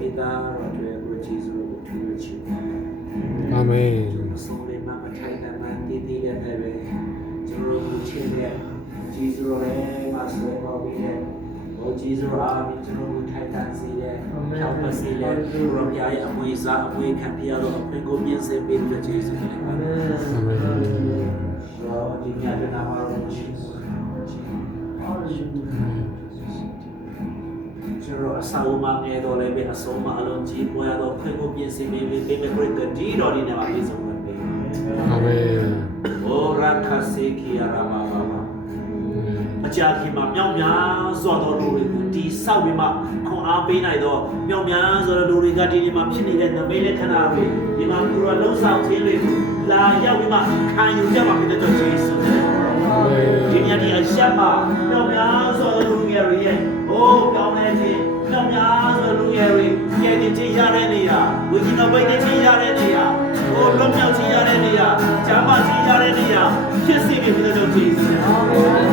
မိသားတို့ကျေးဇူးတော်ကိုပြုချင်တယ် အာမင် ဆုံးလေးမှာမထိုင်တဲ့မှာတည်တည်တဲ့ပဲကျွန်တော်တို့ချင်တဲ့ကျေးဇူးတော်လည်းမဆွဲပါဘူးရဲ့ဟောကျေးဇူးအားဖြင့်ကျွန်တော်တို့ထိုင်တန်စီတဲ့ဖြောင်းမစီတဲ့ဘုရားရဲ့အမွေစားအမွေခံပြရတော့အခွင့်ကိုမြင်စေပေးတဲ့ကျေးဇူးတင်ပါတယ် အာမင် ရောဒီညတဲ့နာမတော်ရှိကျွန်တော်အစာအုံးမငယ်တော်လည်းပဲအဆုံးမအလုံးကြီးပွားတော့ခွင့်ကိုပြင်ဆင်ပေးပေးခရစ်တော်ဒီတော်ဒီနဲ့ပါပြည့်စုံပါပေး အာမင် ။ဩရခစေကီယာရမဘာဘာအကြာခင်မှာမြောက်များစွာသောလူတွေကိုဒီဆောက်ပြီးမှခွန်အားပေးနိုင်တော့မြောက်များစွာသောလူတွေကဒီနေ့မှာဖြစ်နေတဲ့နမိတ်လက္ခဏာတွေဒီမှာသူတို့လုံးဆောင်ခြင်းတွေကိုလာရောက်ပြီးမှခံယူကြမှာဖြစ်တဲ့ကြောင့်ယေရှုနဲ့ဒီညဒီအချက်မှာမြောက်များစွာသောလူငယ်တွေရဲ့ကောင်းတဲ့ခြင်းမြောက်များစွာလူငယ်တွေကဲတင်ခြင်းရတဲ့နေရာဝိညာဉ်တော်ပိတ်တဲ့ခြင်းရတဲ့နေရာလွတ်မြောက်ခြင်းရတဲ့နေရာဂျာမခြင်းရတဲ့နေရာဖြစ်စေပြီဖြစ်တဲ့ကြောင့်ယေရှုနဲ့